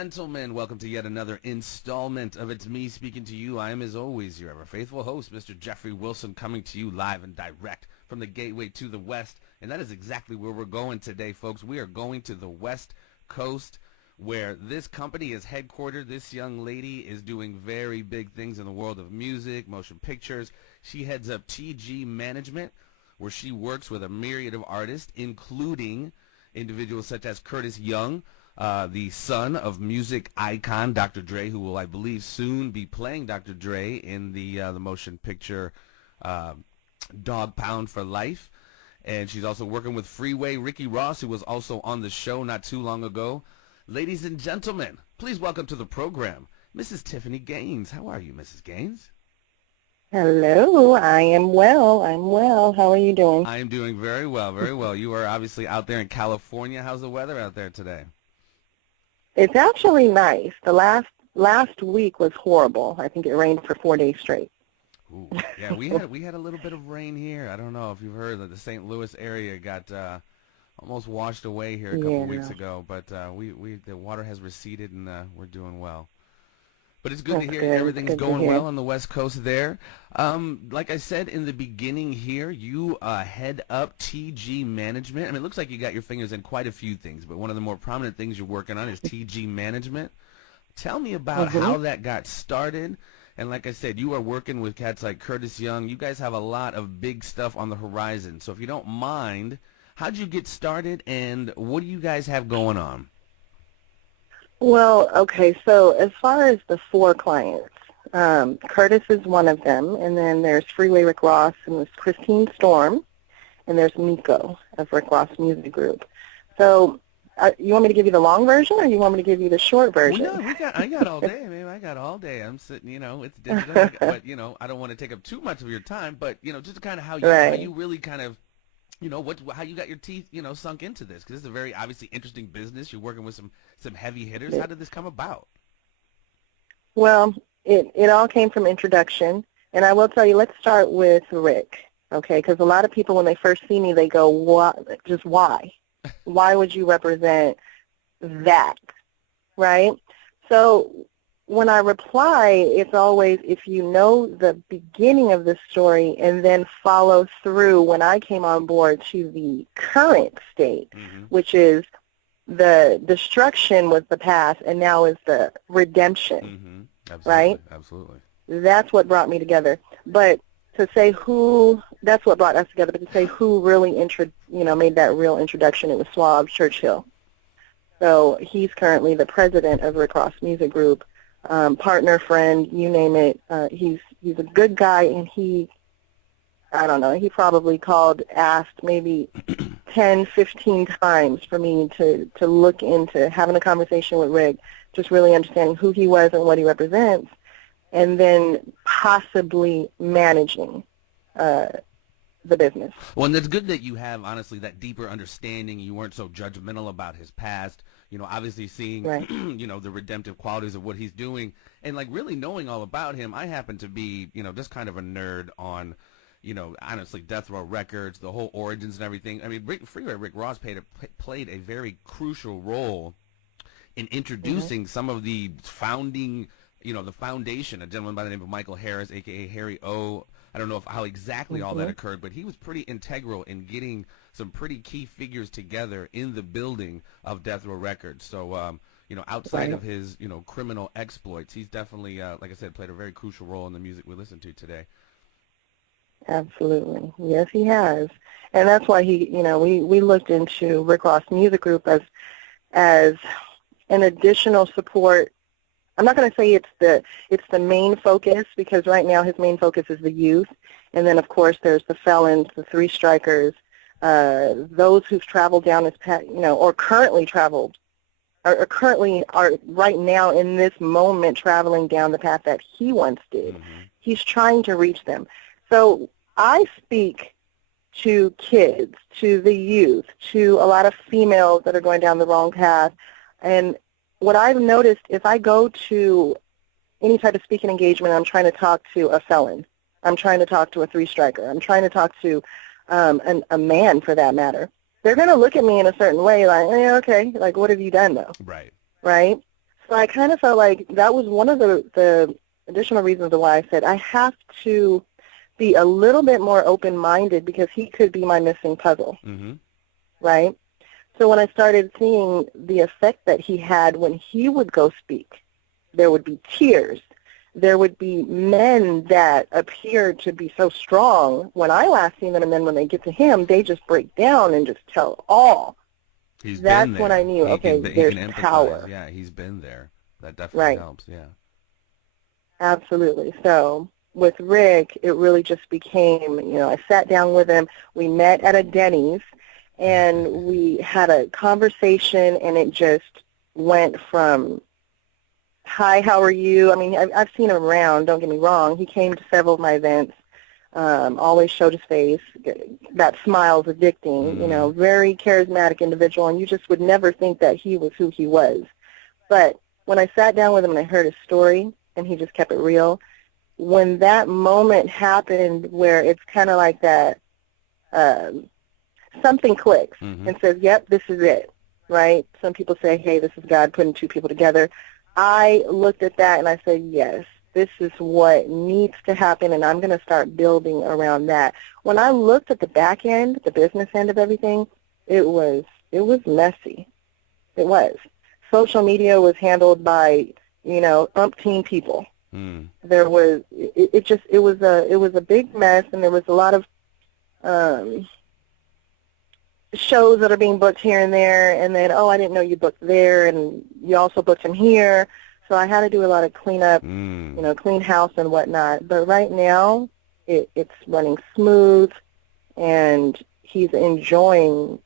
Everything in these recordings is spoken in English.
gentlemen, welcome to yet another installment of It's Me Speaking to You. I am, as always, your ever-faithful host, Mr. Jeffrey Wilson, coming to you live and direct from the gateway to the West. And that is exactly where we're going today, folks. We are going to the West Coast, where this company is headquartered. This young lady is doing very big things in the world of music, motion pictures. She heads up TG Management, where she works with a myriad of artists, including individuals such as Curtis Young, the son of music icon Dr. Dre, who will, I believe, soon be playing Dr. Dre in the motion picture Dog Pound for Life. And she's also working with Freeway, Ricky Ross, who was also on the show not too long ago. Ladies and gentlemen, please welcome to the program, Mrs. Tiffany Gaines. How are you, Mrs. Gaines? Hello, I am well. I'm well. How are you doing? I am doing very well, very well. You are obviously out there in California. How's the weather out there today? It's actually nice. The last week was horrible. I think it rained for 4 days straight. Ooh, yeah, we had a little bit of rain here. I don't know if you've heard that the St. Louis area got almost washed away here a couple weeks ago, but the water has receded and we're doing well. But it's good to hear everything's going well on the West Coast there. Like I said in the beginning here, you head up TG Management. I mean, it looks like you got your fingers in quite a few things, but one of the more prominent things you're working on is TG Management. Tell me about how that got started. And like I said, you are working with cats like Curtis Young. You guys have a lot of big stuff on the horizon. So if you don't mind, how'd you get started, and what do you guys have going on? Well, okay, so as far as the 4 clients, Curtis is one of them, and then there's Freeway, Rick Ross, and there's Christine Storm, and there's Miko of Rick Ross Music Group. So you want me to give you the long version, or you want me to give you the short version? Well, no, I got all day. I mean, I got all day. I'm sitting, it's digital, but, I don't want to take up too much of your time, but, just kind of how you really kind of, how you got your teeth, sunk into this, because this is a very obviously interesting business. You're working with some heavy hitters. How did this come about? Well, it all came from introduction, and I will tell you, let's start with Rick, okay, because a lot of people, when they first see me, they go, "What? Just why? Why would you represent that?" Right? So when I reply, it's always, if you know the beginning of the story and then follow through when I came on board to the current state, which is the destruction was the past and now is the redemption, Absolutely. right? Absolutely. That's what brought me together. But to say that's what brought us together, but to say who really made that real introduction, it was Suave Churchill. So he's currently the president of Rick Ross Music Group. Partner, friend, you name it. He's a good guy, and he probably asked maybe 10, 15 times for me to look into having a conversation with Rick, just really understanding who he was and what he represents, and then possibly managing the business. Well, and it's good that you have, honestly, that deeper understanding. You weren't so judgmental about his past. Obviously seeing, the redemptive qualities of what he's doing and, really knowing all about him. I happen to be, just kind of a nerd on, honestly, Death Row Records, the whole origins and everything. I mean, Freeway Rick Ross played a very crucial role in introducing some of the founding, the foundation, a gentleman by the name of Michael Harris, a.k.a. Harry O. I don't know how exactly all that occurred, but he was pretty integral in getting some pretty key figures together in the building of Death Row Records. So, outside of his, criminal exploits, he's definitely, like I said, played a very crucial role in the music we listen to today. Absolutely. Yes, he has. And that's why we looked into Rick Ross Music Group as an additional support. I'm not going to say it's the main focus, because right now his main focus is the youth, and then of course there's the felons, the 3 strikers, those who've traveled down this path, or currently traveled, or currently are right now in this moment traveling down the path that he once did. He's trying to reach them. So I speak to kids, to the youth, to a lot of females that are going down the wrong path, and what I've noticed, if I go to any type of speaking engagement, I'm trying to talk to a felon. I'm trying to talk to a 3-striker. I'm trying to talk to a man, for that matter. They're going to look at me in a certain way, like, okay, like, what have you done, though? Right. Right? So I kind of felt like that was one of the additional reasons why I said I have to be a little bit more open-minded because he could be my missing puzzle, right? So when I started seeing the effect that he had when he would go speak, there would be tears. There would be men that appeared to be so strong when I last seen them, and then when they get to him, they just break down and just tell all. That's when I knew, okay, there's power. Yeah, he's been there. That definitely helps, yeah. Absolutely. So with Rick, it really just became, I sat down with him. We met at a Denny's, and we had a conversation, and it just went from, hi, how are you? I mean, I've seen him around, don't get me wrong. He came to several of my events, always showed his face. That smile's addicting, very charismatic individual, and you just would never think that he was who he was. But when I sat down with him and I heard his story, and he just kept it real, when that moment happened where it's kind of like that, something clicks and says, yep, this is it, right? Some people say, hey, this is God putting two people together. I looked at that and I said, yes, this is what needs to happen, and I'm going to start building around that. When I looked at the back end, the business end of everything, it was messy. It was. Social media was handled by, umpteen people. There was it was a big mess, and there was a lot of shows that are being booked here and there, and then, I didn't know you booked there, and you also booked him here. So I had to do a lot of cleanup, clean house and whatnot. But right now, it's running smooth, and he's enjoying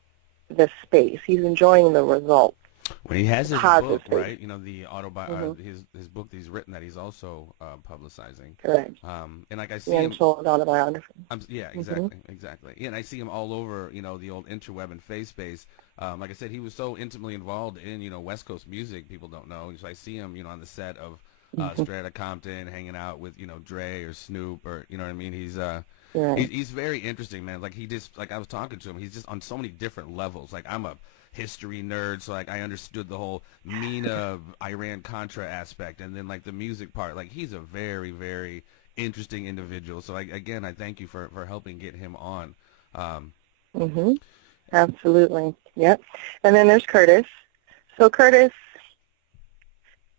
the space. He's enjoying the results. When he has his book, right? The his book that he's written that he's also publicizing. Correct. And like I see him, autobiography. Yeah, exactly. Yeah, and I see him all over, the old interweb and face space. Like I said, he was so intimately involved in, West Coast music. People don't know. So I see him, on the set of Straight Outta Compton, hanging out with, Dre or Snoop, or you know what I mean. He's very interesting, man. Like I was talking to him. He's just on so many different levels. Like I'm a history nerd, so like I understood the whole MENA Iran-Contra aspect, and then like the music part. Like he's a very, very interesting individual. So again, I thank you for helping get him on. Absolutely. Yep. And then there's Curtis. So Curtis,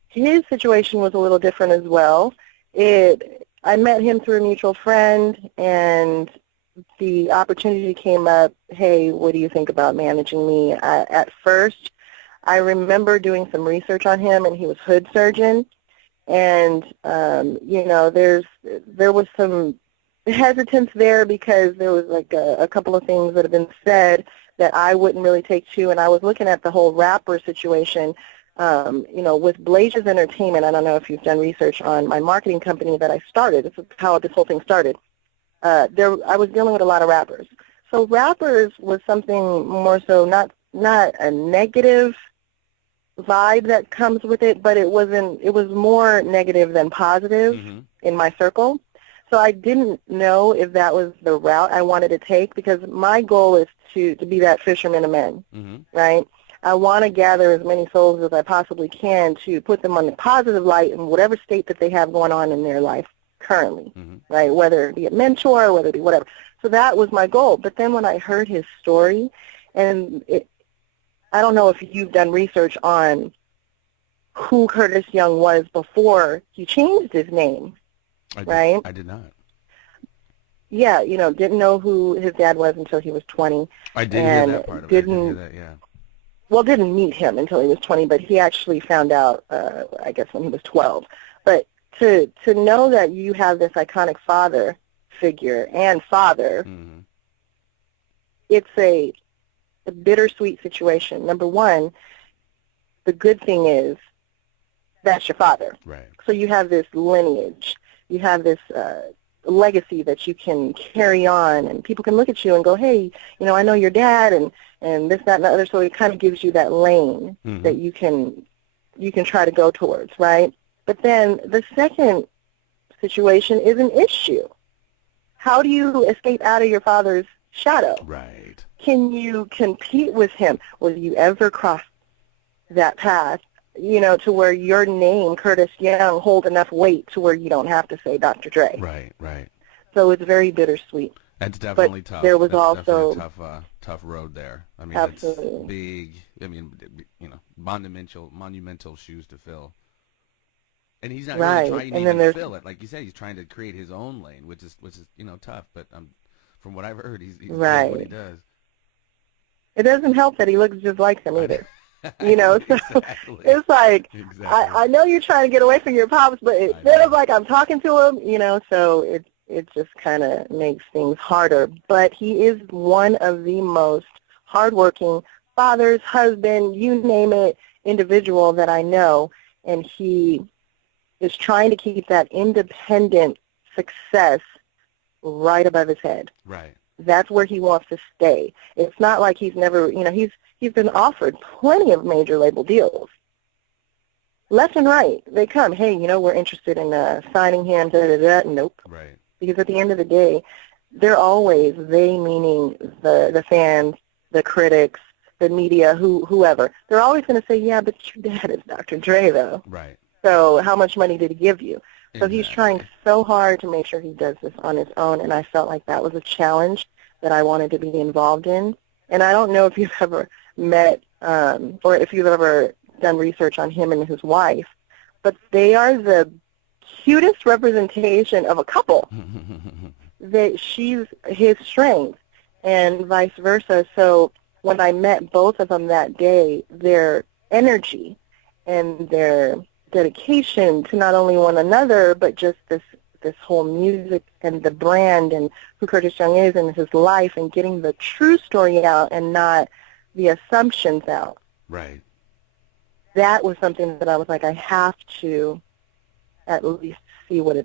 his situation was a little different as well. I met him through a mutual friend, and the opportunity came up, hey, what do you think about managing me? At first, I remember doing some research on him, and he was hood surgeon. And, there was some hesitance there because there was like a couple of things that have been said that I wouldn't really take to. And I was looking at the whole rapper situation, with Blazers Entertainment. I don't know if you've done research on my marketing company that I started. This is how this whole thing started. I was dealing with a lot of rappers. So rappers was something more so not a negative vibe that comes with it, but it was more negative than positive in my circle. So I didn't know if that was the route I wanted to take, because my goal is to be that fisherman of men, right? I want to gather as many souls as I possibly can to put them on the positive light in whatever state that they have going on in their life currently, right? Whether it be a mentor, whether it be whatever. So that was my goal. But then when I heard his story, and I don't know if you've done research on who Curtis Young was before he changed his name, right? I did not. Yeah, didn't know who his dad was until he was 20. I did hear that part of it. I did hear that, yeah. Well, didn't meet him until he was 20, but he actually found out, I guess, when he was 12. But to know that you have this iconic father figure and father, it's a bittersweet situation. Number one, the good thing is that's your father. Right. So you have this lineage. You have this legacy that you can carry on, and people can look at you and go, hey, I know your dad, and this, that, and the other. So it kind of gives you that lane that you can try to go towards, right? But then the second situation is an issue. How do you escape out of your father's shadow? Right. Can you compete with him? Will you ever cross that path to where your name, Curtis Young, hold enough weight to where you don't have to say Dr. Dre. Right, right. So it's very bittersweet. That's definitely but tough. There was That's also definitely a tough road there. I mean, absolutely. it's big. I mean, monumental shoes to fill. And he's not really trying to even fill it, like you said. He's trying to create his own lane, which is tough. But from what I've heard, he's doing what he does. It doesn't help that he looks just like him either. So exactly. It's like, I know you're trying to get away from your pops, but it feels like I'm talking to him, so it just kind of makes things harder. But he is one of the most hardworking fathers, husband, you name it, individual that I know, and he is trying to keep that independent success right above his head. Right. That's where he wants to stay. It's not like he's never, he's been offered plenty of major label deals. Left and right, they come, hey, we're interested in signing him, da-da-da. Nope. Right. Because at the end of the day, they're always, they meaning the fans, the critics, the media, whoever. They're always going to say, yeah, but your dad is Dr. Dre, though. Right. So how much money did he give you? So exactly. He's trying so hard to make sure he does this on his own, and I felt like that was a challenge that I wanted to be involved in. And I don't know if you've ever met or if you've ever done research on him and his wife, but they are the cutest representation of a couple. That she's his strength and vice versa. So when I met both of them that day, their energy and their dedication to not only one another, but just this whole music and the brand and who Curtis Young is and his life and getting the true story out and not the assumptions out. Right. That was something that I was like, I have to at least see what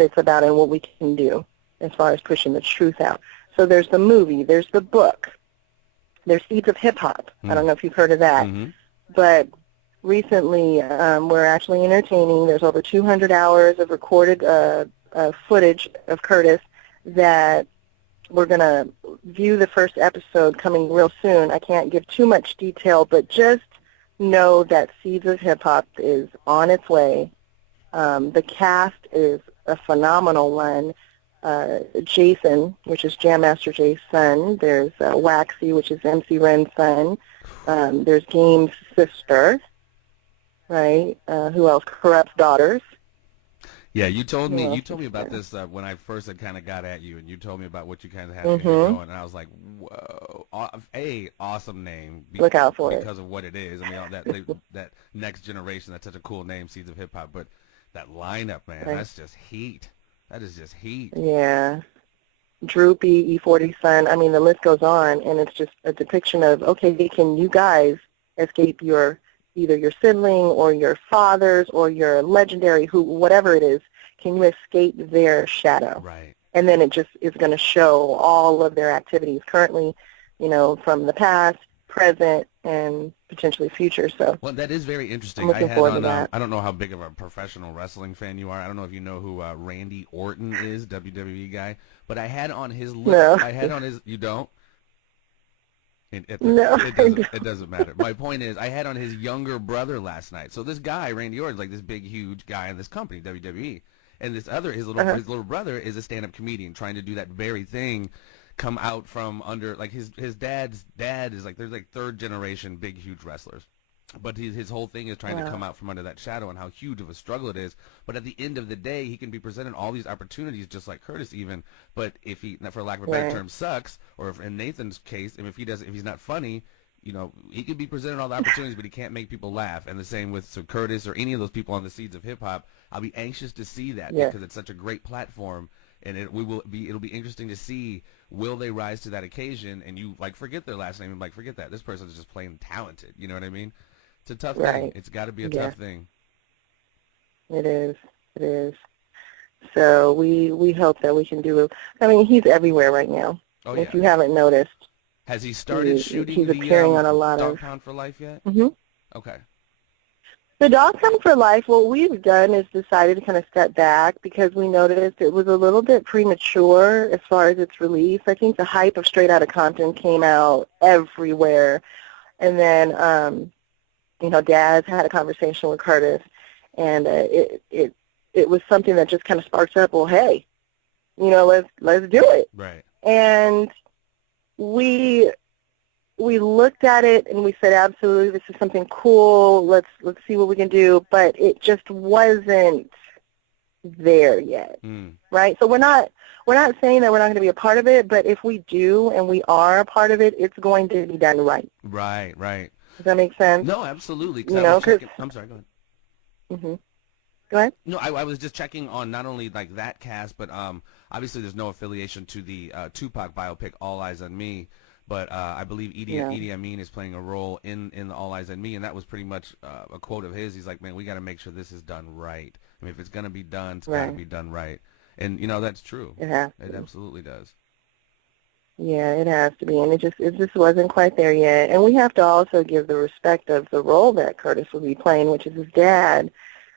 it's about and what we can do as far as pushing the truth out. So there's the movie, there's the book, there's Seeds of Hip Hop. I don't know if you've heard of that, but recently we're actually entertaining. There's over 200 hours of recorded footage of Curtis that we're going to view the first episode coming real soon. I can't give too much detail, but just know that Seeds of Hip Hop is on its way. The cast is a phenomenal one. Jason, which is Jam Master Jay's son. There's Waxy, which is MC Ren's son. There's Game's sister, right? Who else? Corrupt's daughters. Yeah, you told me about this when I first had kind of got at you, and you told me about what you kind of had going, and I was like, whoa, awesome name. Look out for it. Because of what it is. I mean, that next generation, that's such a cool name, Seeds of Hip Hop, but that lineup, man, that's just heat. That is just heat. Yeah. Droopy, E40's son. I mean, the list goes on, and it's just a depiction of, okay, can you guys escape either your sibling or your fathers or your legendary, whatever it is, can you escape their shadow? Right. And then it just is going to show all of their activities currently, from the past, present, and potentially future. So, well, that is very interesting. I'm looking forward to that. I don't know how big of a professional wrestling fan you are. I don't know if you know who Randy Orton is, WWE guy. But I had on his list. No. I had on his. You don't? No, it doesn't matter. My point is, I had on his younger brother last night. So this guy, Randy Orton, is like this big, huge guy in this company, WWE, and his little brother is a stand-up comedian trying to do that very thing, come out from under, like his dad's dad is like, there's like third generation big, huge wrestlers. But his whole thing is trying to come out from under that shadow and how huge of a struggle it is. But at the end of the day, he can be presented all these opportunities just like Curtis even. But if he, for lack of a better term, sucks, or if in Nathan's case, if he's not funny, he can be presented all the opportunities, but he can't make people laugh. And the same with Curtis or any of those people on the Seeds of Hip Hop. I'll be anxious to see that because it's such a great platform, and it'll be interesting to see, will they rise to that occasion? And you forget their last name and forget that this person is just plain talented. You know what I mean? It's a tough thing. It's got to be a tough thing. It is. It is. So we hope that we can do it. I mean, he's everywhere right now. Oh, yeah. If you haven't noticed. Has he started shooting he's appearing on a lot Dog Pound for Life yet? Mm-hmm. Okay. The Dog Pound for Life, what we've done is decided to kind of step back because we noticed it was a little bit premature as far as its release. I think the hype of Straight Outta Compton came out everywhere. And then Dad had a conversation with Curtis, and it was something that just kind of sparked up. Well, hey, let's do it. Right. And we looked at it and we said, absolutely, this is something cool. Let's see what we can do. But it just wasn't there yet, right? So we're not saying that we're not going to be a part of it, but if we do and we are a part of it, it's going to be done right. Right, right. Does that make sense? No, absolutely. I'm sorry, go ahead. Mm-hmm. Go ahead. No, I was just checking on not only like that cast, but obviously there's no affiliation to the Tupac biopic All Eyes on Me, but I believe Idi Amin is playing a role in the All Eyes on Me, and that was pretty much a quote of his. He's like, man, we got to make sure this is done right. I mean, if it's going to be done, it's got to be done right. And, that's true. It has to. It absolutely does. Yeah, it has to be, and it just wasn't quite there yet. And we have to also give the respect of the role that Curtis will be playing, which is his dad,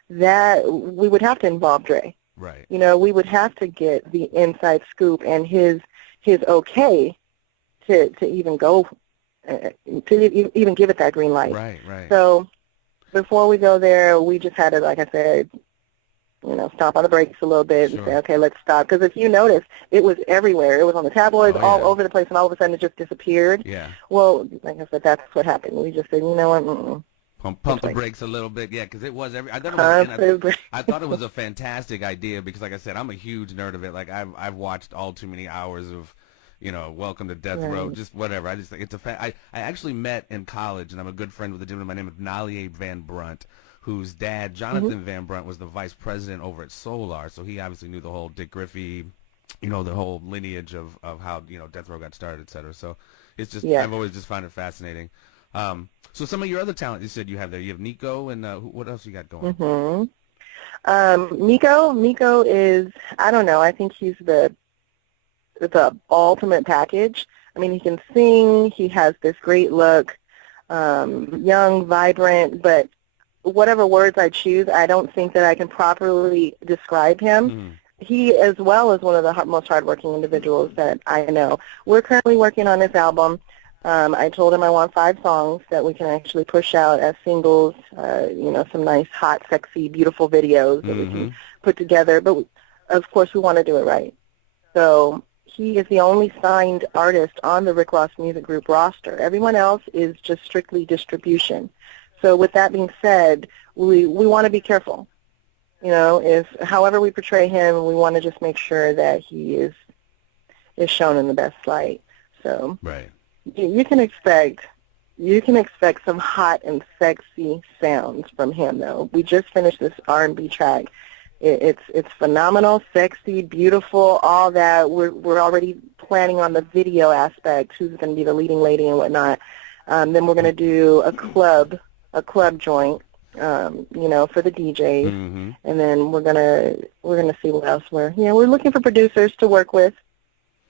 that we would have to involve Dre. Right. We would have to get the inside scoop and his okay to even go, to even give it that green light. Right, right. So before we go there, we just had to, like I said, stop on the brakes a little bit and say, okay, let's stop. Because if you notice, it was everywhere. It was on the tabloids, all over the place, and all of a sudden it just disappeared. Yeah. Well, like I said, that's what happened. We just said, you know what, Pump the brakes a little bit, yeah, because it was I thought it was a fantastic idea because, like I said, I'm a huge nerd of it. Like I've watched all too many hours of, Welcome to Death Row, just whatever. I just think it's I actually met in college, and I'm a good friend with a gentleman by the name of Nalier Van Brunt, whose dad, Jonathan Van Brunt, was the vice president over at Solar, so he obviously knew the whole Dick Griffey, the whole lineage of how, Death Row got started, et cetera. So it's just, I've always just found it fascinating. So some of your other talent you said you have there, you have Nico, and what else you got going? Nico is, I don't know, I think he's the ultimate package. I mean, he can sing, he has this great look, young, vibrant, but whatever words I choose, I don't think that I can properly describe him. He, as well, is one of the most hardworking individuals that I know. We're currently working on this album. I told him I want 5 songs that we can actually push out as singles, some nice, hot, sexy, beautiful videos that we can put together. But, of course, we want to do it right. So he is the only signed artist on the Rick Ross Music Group roster. Everyone else is just strictly distribution. So with that being said, we want to be careful. If however we portray him, we want to just make sure that he is shown in the best light. So you can expect some hot and sexy sounds from him, though. We just finished this R&B track. It's phenomenal, sexy, beautiful, all that. We're already planning on the video aspect, who's going to be the leading lady and whatnot. Then we're going to do a club joint, for the DJs, and then we're gonna see what else we're looking for producers to work with.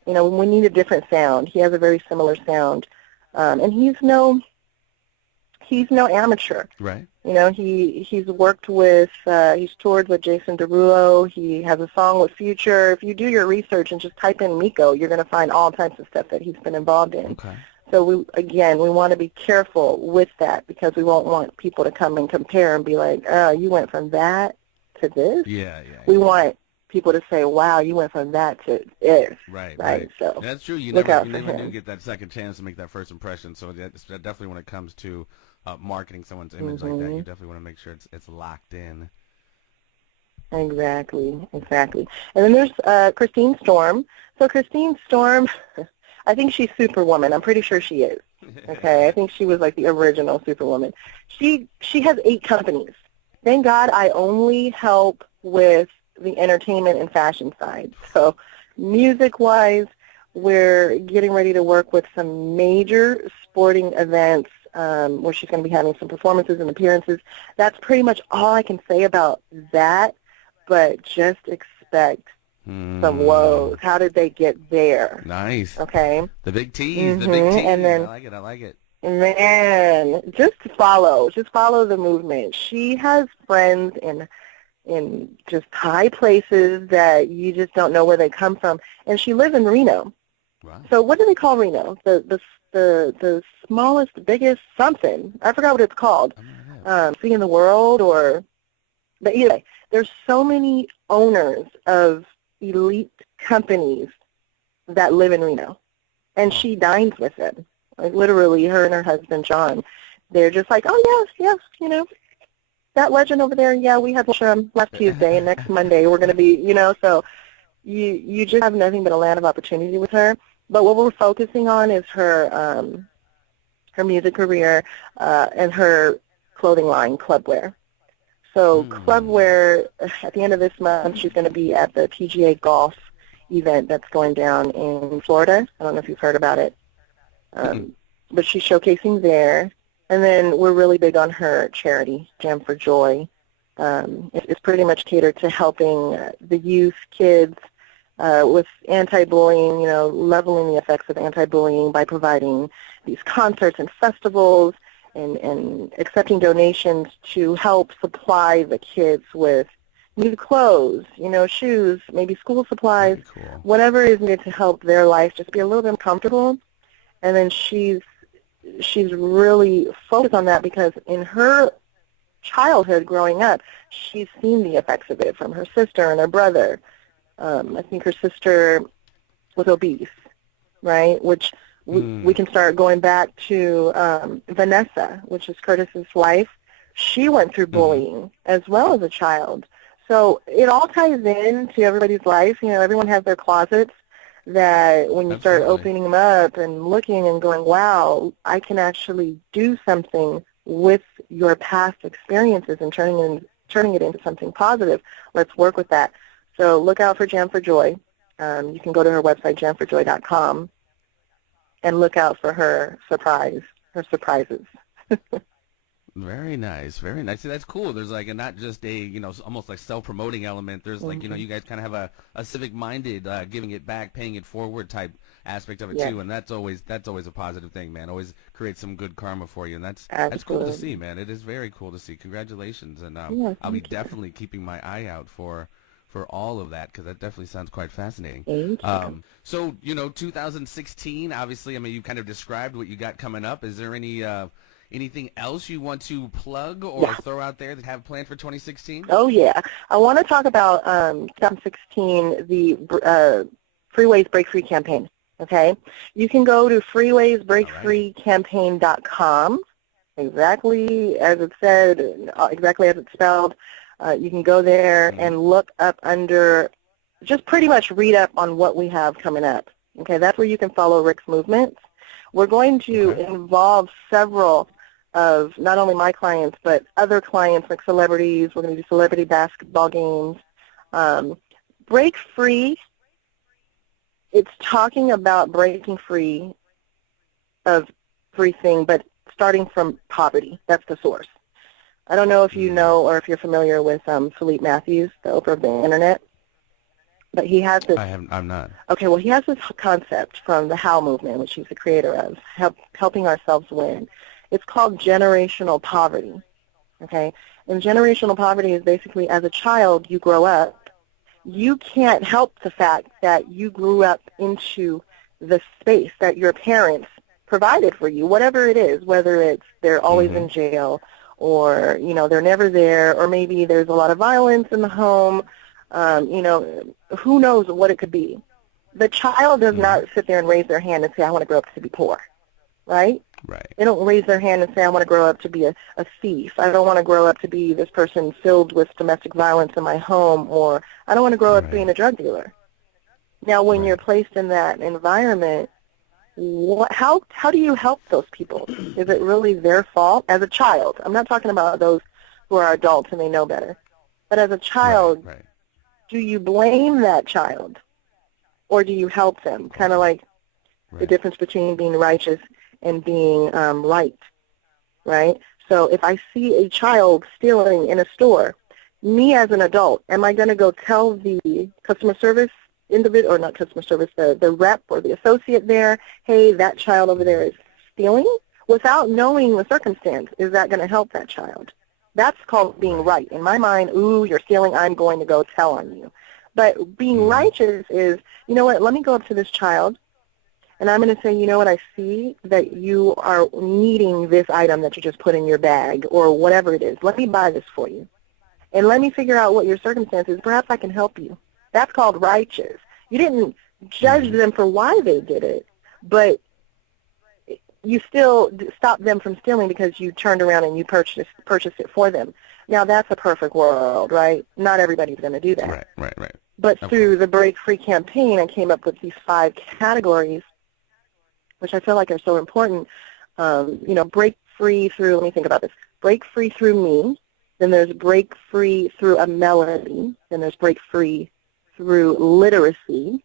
We need a different sound. He has a very similar sound, and he's no amateur. Right. He's worked with, he's toured with Jason Derulo. He has a song with Future. If you do your research and just type in Miko, you're going to find all types of stuff that he's been involved in. Okay. So we want to be careful with that because we won't want people to come and compare and be like, oh, you went from that to this? Yeah. We want people to say, wow, you went from that to this. Right. So that's true. You look never out for him. do get that second chance to make that first impression. So that's definitely when it comes to marketing someone's image like that, you definitely want to make sure it's locked in. Exactly. And then there's Christine Storm. So Christine Storm, I think she's Superwoman. I'm pretty sure she is. Okay, I think she was like the original Superwoman. She has 8 companies. Thank God I only help with the entertainment and fashion side. So music-wise, we're getting ready to work with some major sporting events where she's going to be having some performances and appearances. That's pretty much all I can say about that, but just expect some woes. How did they get there? Nice. Okay. The big T's, the big T's. And then, I like it. Man, just follow the movement. She has friends in just high places that you just don't know where they come from. And she lives in Reno. Wow. So what do they call Reno? The smallest, biggest something. I forgot what it's called. seeing the world, but either way, there's so many owners of elite companies that live in Reno, and she dines with them. Like literally, her and her husband John, they're just like, oh yes, that legend over there. Yeah, we had lunch last Tuesday, and next Monday we're going to be, So you just have nothing but a land of opportunity with her. But what we're focusing on is her music career and her clothing line, Clubwear. So Clubwear, at the end of this month, she's going to be at the PGA Golf event that's going down in Florida. I don't know if you've heard about it. But she's showcasing there. And then we're really big on her charity, Jam for Joy. It's pretty much catered to helping the youth, kids, with anti-bullying, leveling the effects of anti-bullying by providing these concerts and festivals and accepting donations to help supply the kids with new clothes, shoes, maybe school supplies, whatever is needed to help their life just be a little bit comfortable. And then she's really focused on that because in her childhood growing up, she's seen the effects of it from her sister and her brother. I think her sister was obese, right, which we can start going back to Vanessa, which is Curtis's wife. She went through bullying as well as a child. So it all ties in to everybody's life. Everyone has their closets that when you start opening them up and looking and going, wow, I can actually do something with your past experiences and turning it into something positive. Let's work with that. So look out for Jam for Joy. You can go to her website, jamforjoy.com, and look out for her surprises. Very nice, very nice. See, that's cool. There's like not just a, almost like self-promoting element. There's like, you guys kind of have a civic-minded, giving it back, paying it forward type aspect of it too. And that's always a positive thing, man. Always creates some good karma for you, and that's cool to see, man. It is very cool to see. Congratulations, and I'll be definitely keeping my eye out for all of that, because that definitely sounds quite fascinating. Thank you. So, 2016, obviously, I mean, you kind of described what you got coming up. Is there anything else you want to plug or throw out there that have planned for 2016? Oh, yeah. I want to talk about 2016, the Freeway's Break Free campaign, okay? You can go to freewaysbreakfreecampaign.com, exactly as it said, exactly as it's spelled. You can go there and look up under, just pretty much read up on what we have coming up. Okay, that's where you can follow Rick's movements. We're going to involve several of not only my clients, but other clients like celebrities. We're going to do celebrity basketball games. Break Free, it's talking about breaking free of everything, but starting from poverty. That's the source. I don't know if you know or if you're familiar with Philippe Matthews, the Oprah of the Internet, but he has this. I'm not. Okay, well, he has this concept from the How movement, which he's the creator of, helping ourselves win. It's called generational poverty, okay? And generational poverty is basically, as a child, you grow up. You can't help the fact that you grew up into the space that your parents provided for you, whatever it is, whether it's they're always in jail, or, they're never there, or maybe there's a lot of violence in the home, who knows what it could be. The child does not sit there and raise their hand and say, I want to grow up to be poor, right? Right. They don't raise their hand and say, I want to grow up to be a thief. I don't want to grow up to be this person filled with domestic violence in my home, or I don't want to grow up being a drug dealer. Now, when you're placed in that environment, how do you help those people? Is it really their fault? As a child, I'm not talking about those who are adults and they know better, but as a child, do you blame that child, or do you help them? Kind of like the difference between being righteous and being right? So if I see a child stealing in a store, me as an adult, am I going to go tell the customer service individual, or not customer service, the rep or the associate there, hey, that child over there is stealing, without knowing the circumstance? Is that going to help that child? That's called being right. In my mind, ooh, you're stealing, I'm going to go tell on you. But being righteous is, you know what, let me go up to this child, And I'm going to say, you know what, I see that you are needing this item that you just put in your bag or whatever it is. Let me buy this for you. And let me figure out what your circumstances. Perhaps I can help you. That's called righteous. You didn't judge them for why they did it, but you still stopped them from stealing because you turned around and you purchased it for them. Now, that's a perfect world, right? Not everybody's going to do that. Right. But through the Break Free campaign, I came up with these 5 categories, which I feel like are so important. Break free through, let me think about this, break free through me, then there's break free through a melody, then there's break free through literacy,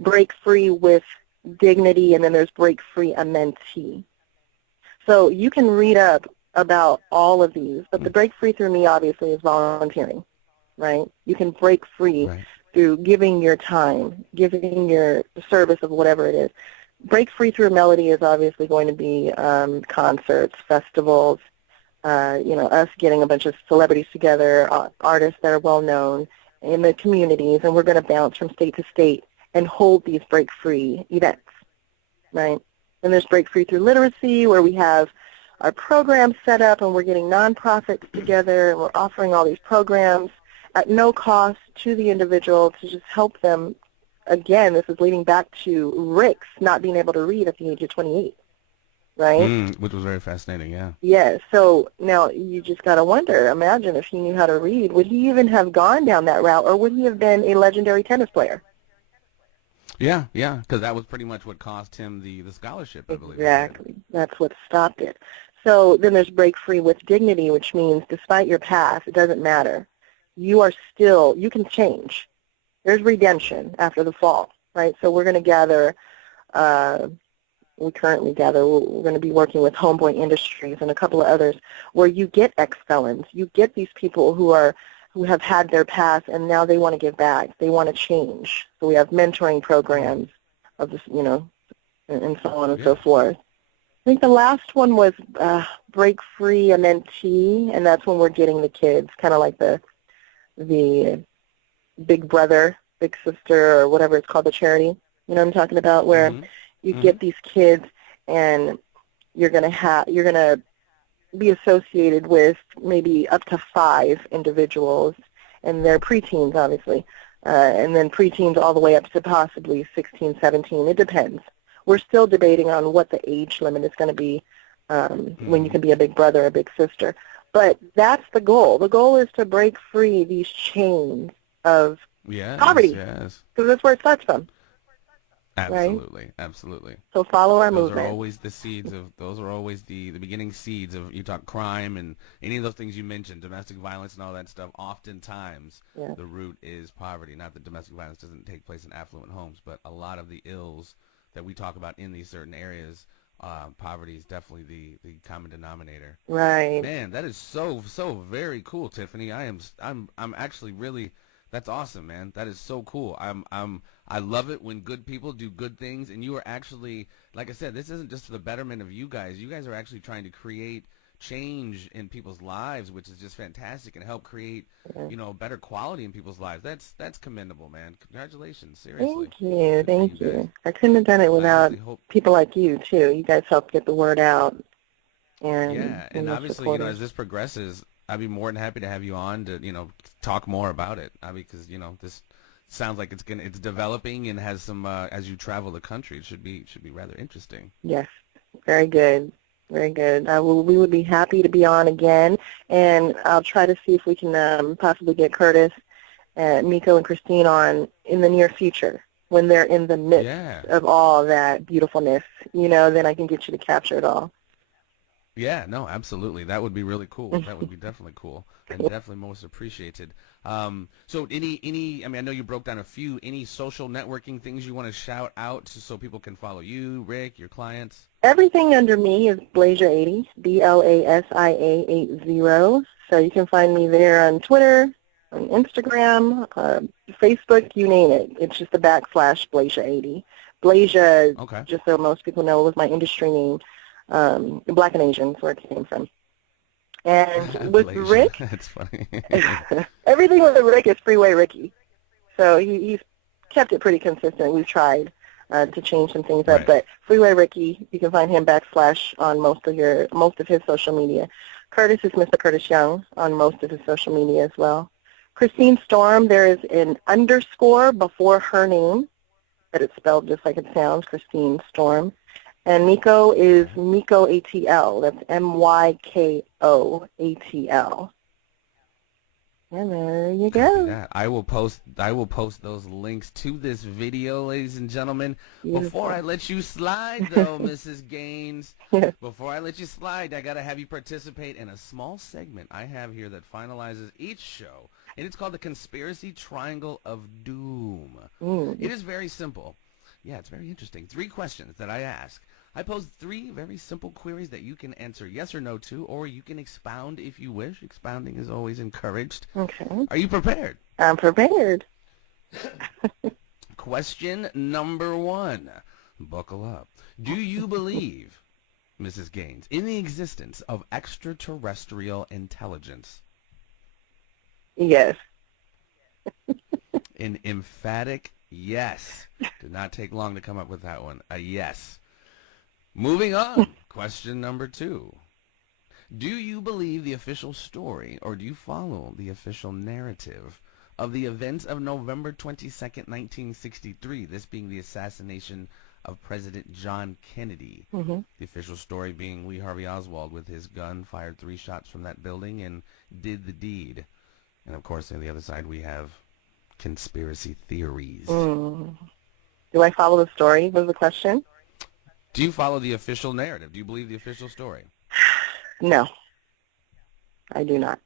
break free with dignity, and then there's break free a mentee. So you can read up about all of these, but the break free through me obviously is volunteering, right? You can break free through giving your time, giving your service of whatever it is. Break free through melody is obviously going to be concerts, festivals, us getting a bunch of celebrities together, artists that are well known in the communities, and we're going to bounce from state to state and hold these break free events, right? And there's break free through literacy, where we have our programs set up and we're getting nonprofits together and we're offering all these programs at no cost to the individual to just help them. Again, this is leading back to Rick's not being able to read at the age of 28, right? Which was very fascinating, yeah. Yeah, so now you just got to wonder, imagine if he knew how to read, would he even have gone down that route, or would he have been a legendary tennis player? Yeah, because that was pretty much what cost him the scholarship, I believe. Exactly. That's what stopped it. So then there's break free with dignity, which means despite your past, it doesn't matter. You can change. There's redemption after the fall, right? So we're going to gather, we're going to be working with Homeboy Industries and a couple of others, where you get ex-felons. You get these people who have had their past and now they want to give back. They want to change. So we have mentoring programs of this, and so on and so forth. I think the last one was break free a mentee, and that's when we're getting the kids, kind of like the big brother, big sister, or whatever it's called, the charity. You know what I'm talking about, where you get these kids and you're going to be associated with maybe up to 5 individuals, and they're preteens, obviously, and then preteens all the way up to possibly 16, 17. It depends. We're still debating on what the age limit is going to be when you can be a big brother or a big sister. But that's the goal. The goal is to break free these chains of poverty, because that's where it starts from. Absolutely, right? Absolutely. So follow our those movement. Are always the seeds of. Those are always the beginning seeds of. You talk crime and any of those things you mentioned, domestic violence and all that stuff. Oftentimes, the root is poverty. Not that domestic violence doesn't take place in affluent homes, but a lot of the ills that we talk about in these certain areas, poverty is definitely the common denominator. Right. Man, that is so very cool, Tiffany. I'm actually really. That's awesome, man. That is so cool. I love it when good people do good things, and you are actually, like I said, this isn't just for the betterment of you guys. You guys are actually trying to create change in people's lives, which is just fantastic, and help create, better quality in people's lives. That's commendable, man. Congratulations, seriously. Thank you. I couldn't have done it without people like you too. You guys help get the word out. And obviously, as this progresses, I'd be more than happy to have you on to, talk more about it. Because, this sounds like it's developing and has some, as you travel the country, it should be rather interesting. Yes. Very good. Very good. We would be happy to be on again, and I'll try to see if we can possibly get Curtis, Miko, and Christine on in the near future when they're in the midst of all that beautifulness. Then I can get you to capture it all. Yeah, no, absolutely. That would be really cool. That would be definitely cool and definitely most appreciated. So I know you broke down a few, any social networking things you want to shout out so people can follow you, Rick, your clients? Everything under me is Blasia80, Blasia 80. So you can find me there on Twitter, on Instagram, Facebook, you name it. It's just a / Blasia80. Blasia, just so most people know, was my industry name. Black and Asians, where it came from. And with Rick, that's funny. everything with Rick is Freeway Ricky. So he's kept it pretty consistent. We've tried. to change some things up. Right. But Freeway Ricky, you can find him / on most of his social media. Curtis is Mr. Curtis Young on most of his social media as well. Christine Storm, there is an underscore before her name, but it's spelled just like it sounds, Christine Storm. And Miko is Miko ATL. That's MYKO ATL. And there you go. Yeah, I will post those links to this video, ladies and gentlemen. Beautiful. Before I let you slide, though, Mrs. Gaines, Yes. before I let you slide, I got to have you participate in a small segment I have here that finalizes each show, and it's called the Conspiracy Triangle of Doom. It is very simple. Yeah, it's very interesting. 3 questions that I ask. I pose 3 very simple queries that you can answer yes or no to, or you can expound if you wish. Expounding is always encouraged. Okay. Are you prepared? I'm prepared. Question number 1. Buckle up. Do you believe, Mrs. Gaines, in the existence of extraterrestrial intelligence? Yes. An emphatic yes. Did not take long to come up with that one. A yes. Moving on. Question number 2. Do you believe the official story, or do you follow the official narrative of the events of November 22nd, 1963, this being the assassination of President John Kennedy? Mm-hmm. The official story being Lee Harvey Oswald with his gun fired 3 shots from that building and did the deed. And, of course, on the other side we have conspiracy theories. Do I follow the story was the question? Do you follow the official narrative? Do you believe the official story? No, I do not.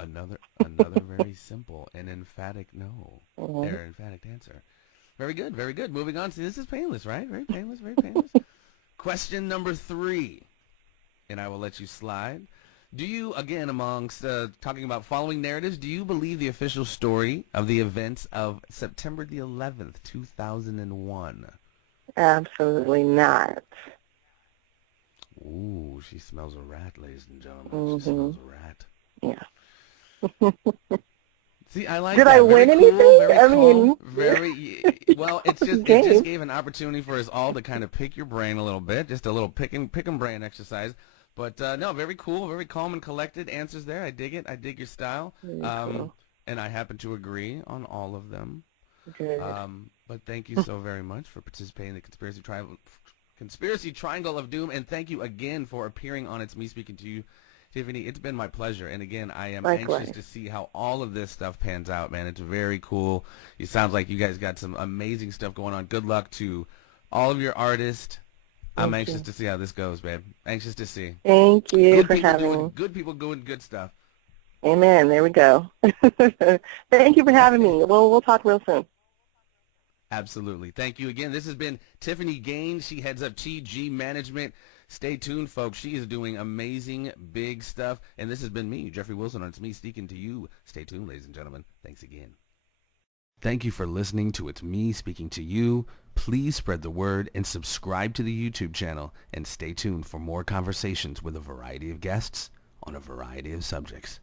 Another very simple and emphatic no. Or emphatic answer. Very good, very good. Moving on. See, this is painless, right? Very painless, very painless. Question number 3, and I will let you slide. Do you, again, amongst talking about following narratives, do you believe the official story of the events of September the 11th, 2001? Absolutely not. Ooh, she smells a rat, ladies and gentlemen. She smells a rat. Yeah. See, I like Did that. I win Very cool, anything? very I calm, mean, very well. It just gave an opportunity for us all to kind of pick your brain a little bit, just a little pick 'em brain exercise. But no, very cool, very calm and collected answers there. I dig it. I dig your style. Cool. And I happen to agree on all of them. Good. But thank you so very much for participating in the Conspiracy Triangle of Doom, and thank you again for appearing on It's Me Speaking to You, Tiffany. It's been my pleasure, and again, I am anxious to see how all of this stuff pans out, man. It's very cool. It sounds like you guys got some amazing stuff going on. Good luck to all of your artists. I'm anxious to see how this goes, babe. Anxious to see. Thank you for having me. Good people doing good stuff. Amen. There we go. Thank you for having me. We'll talk real soon. Absolutely. Thank you again. This has been Tiffany Gaines. She heads up TG Management. Stay tuned, folks. She is doing amazing, big stuff. And this has been me, Jeffrey Wilson, on It's Me Speaking to You. Stay tuned, ladies and gentlemen. Thanks again. Thank you for listening to It's Me Speaking to You. Please spread the word and subscribe to the YouTube channel. And stay tuned for more conversations with a variety of guests on a variety of subjects.